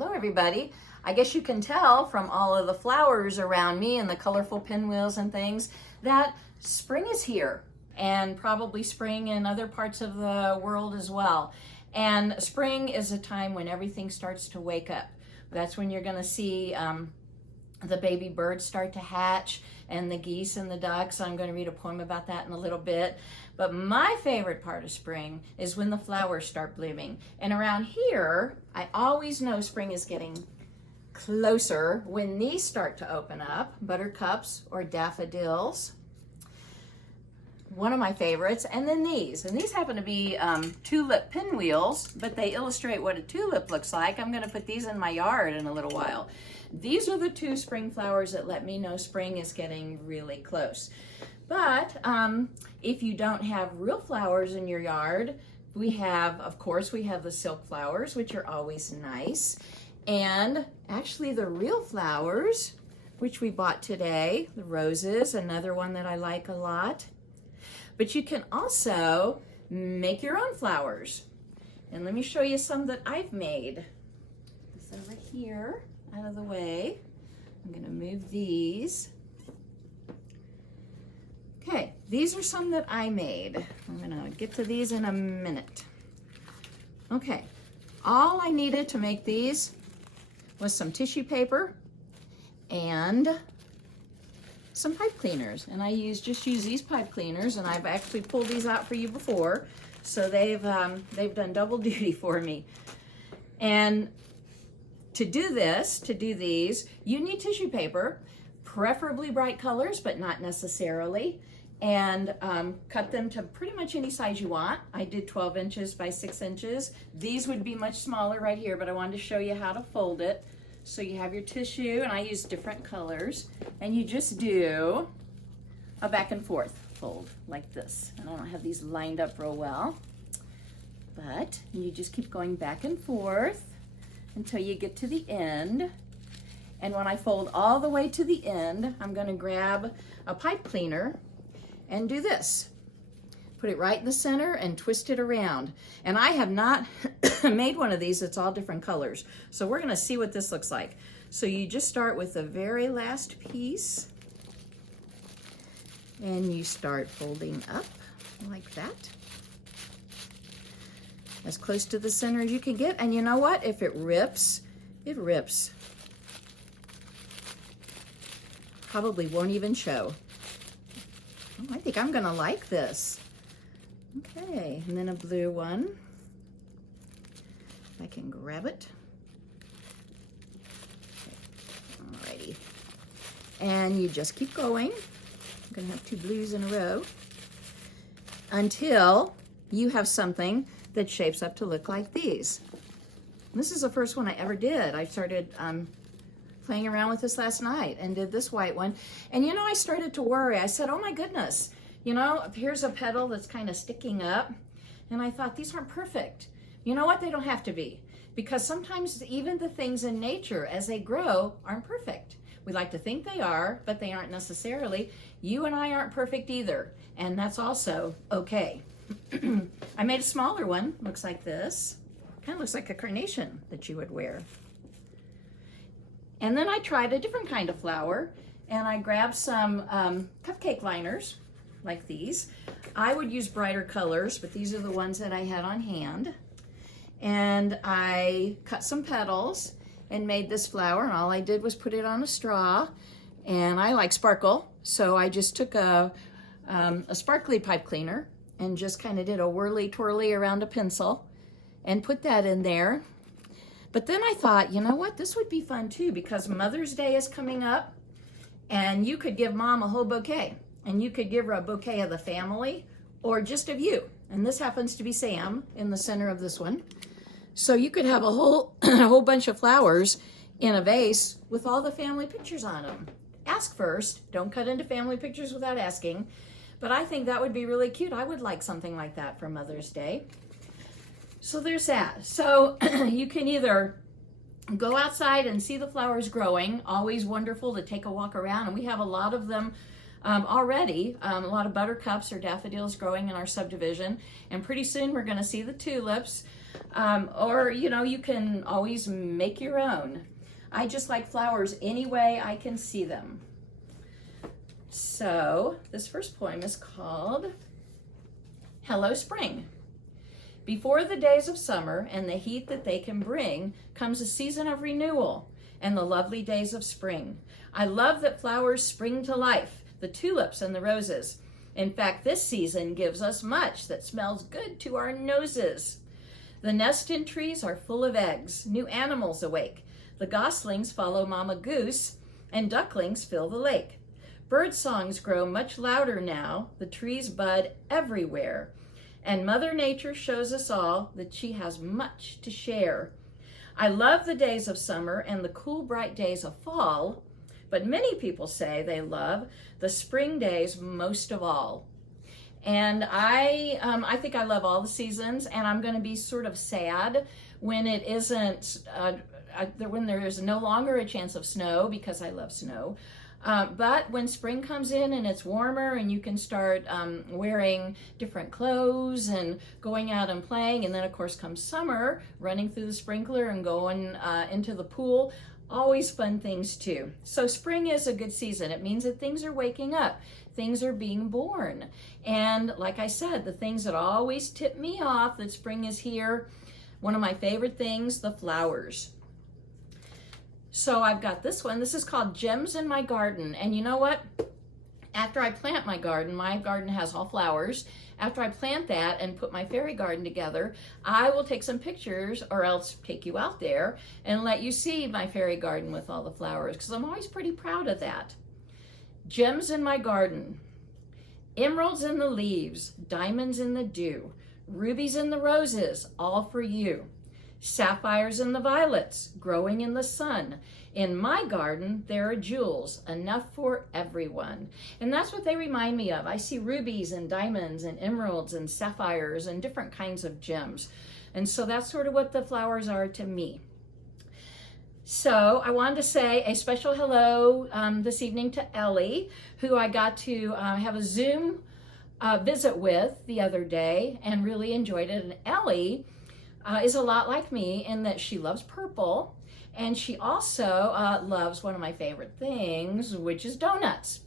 Hello everybody. I guess you can tell from all of the flowers around me and the colorful pinwheels and things that spring is here, and probably spring in other parts of the world as well. And spring is a time when everything starts to wake up. That's when you're going to see the baby birds start to hatch and the geese and the ducks. I'm going to read a poem about that in a little bit. But my favorite part of spring is when the flowers start blooming. And around here, I always know spring is getting closer when these start to open up, buttercups or daffodils. One of my favorites, and then these. And these happen to be tulip pinwheels, but they illustrate what a tulip looks like. I'm going to put these in my yard in a little while. These are the two spring flowers that let me know spring is getting really close. But if you don't have real flowers in your yard, we have, of course, we have the silk flowers, which are always nice. And actually the real flowers, which we bought today, the roses, another one that I like a lot. But you can also make your own flowers. And let me show you some that I've made. This over here, out of the way. I'm gonna move these. Okay, these are some that I made. I'm gonna get to these in a minute. Okay, all I needed to make these was some tissue paper and some pipe cleaners. And I just use these pipe cleaners, and I've actually pulled these out for you before. So they've done double duty for me. And to do these, you need tissue paper, preferably bright colors, but not necessarily. And cut them to pretty much any size you want. I did 12 inches by 6 inches. These would be much smaller right here, but I wanted to show you how to fold it. So you have your tissue, and I use different colors, and you just do a back and forth fold like this. And I don't have these lined up real well, but you just keep going back and forth until you get to the end. And when I fold all the way to the end, I'm going to grab a pipe cleaner and do this. Put it right in the center and twist it around. And I have not made one of these that's all different colors. So we're gonna see what this looks like. So you just start with the very last piece, and you start folding up like that. As close to the center as you can get. And you know what? If it rips, it rips. Probably won't even show. Oh, I think I'm gonna like this. Okay, and then a blue one. If I can grab it. Okay. Alrighty. And you just keep going. I'm gonna have two blues in a row until you have something that shapes up to look like these. This is the first one I ever did. I started playing around with this last night and did this white one. And you know, I started to worry. I said, oh my goodness, you know, here's a petal that's kind of sticking up. And I thought, these aren't perfect. You know what? They don't have to be. Because sometimes even the things in nature as they grow aren't perfect. We like to think they are, but they aren't necessarily. You and I aren't perfect either. And that's also okay. I made a smaller one, looks like this. Kind of looks like a carnation that you would wear. And then I tried a different kind of flower, and I grabbed some cupcake liners like these. I would use brighter colors, but these are the ones that I had on hand. And I cut some petals and made this flower, and all I did was put it on a straw. And I like sparkle, so I just took a sparkly pipe cleaner and just kind of did a whirly-twirly around a pencil and put that in there. But then I thought, you know what, this would be fun too, because Mother's Day is coming up, and you could give Mom a whole bouquet, and you could give her a bouquet of the family or just of you. And this happens to be Sam in the center of this one. So you could have a whole bunch of flowers in a vase with all the family pictures on them. Ask first, don't cut into family pictures without asking. But I think that would be really cute. I would like something like that for Mother's Day. So there's that. So you can either go outside and see the flowers growing, always wonderful to take a walk around, and we have a lot of them already, a lot of buttercups or daffodils growing in our subdivision, and pretty soon we're going to see the tulips. Or, you can always make your own. I just like flowers any way I can see them. So this first poem is called Hello Spring. Before the days of summer and the heat that they can bring comes a season of renewal and the lovely days of spring. I love that flowers spring to life, the tulips and the roses. In fact, this season gives us much that smells good to our noses. The nest in trees are full of eggs, new animals awake. The goslings follow Mama Goose, and ducklings fill the lake. Bird songs grow much louder now, the trees bud everywhere. And Mother Nature shows us all that she has much to share. I love the days of summer and the cool, bright days of fall, but many people say they love the spring days most of all. And I think I love all the seasons, and I'm going to be sort of sad when it isn't, when there is no longer a chance of snow, because I love snow. But when spring comes in and it's warmer and you can start wearing different clothes and going out and playing, and then of course comes summer, running through the sprinkler and going into the pool, always fun things too. So spring is a good season. It means that things are waking up. Things are being born. And like I said, the things that always tip me off that spring is here, one of my favorite things, the flowers. So I've got this one. This is called Gems in My Garden. And you know what? After I plant my garden has all flowers. After I plant that and put my fairy garden together, I will take some pictures, or else take you out there and let you see my fairy garden with all the flowers, because I'm always pretty proud of that. Gems in my garden. Emeralds in the leaves, diamonds in the dew, rubies in the roses, all for you. Sapphires in the violets, growing in the sun. In my garden, there are jewels, enough for everyone. And that's what they remind me of. I see rubies and diamonds and emeralds and sapphires and different kinds of gems. And so that's sort of what the flowers are to me. So I wanted to say a special hello this evening to Ellie, who I got to have a Zoom visit with the other day and really enjoyed it. And Ellie is a lot like me in that she loves purple, and she also loves one of my favorite things, which is donuts.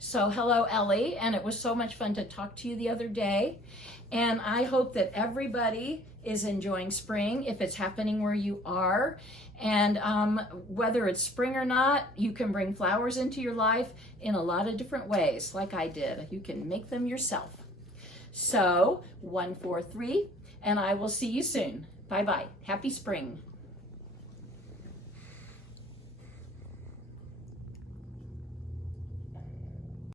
So hello, Ellie, and it was so much fun to talk to you the other day. And I hope that everybody is enjoying spring, if it's happening where you are. And whether it's spring or not, you can bring flowers into your life in a lot of different ways, like I did. You can make them yourself. So 1, 4, 3. And I will see you soon. Bye-bye. Happy spring.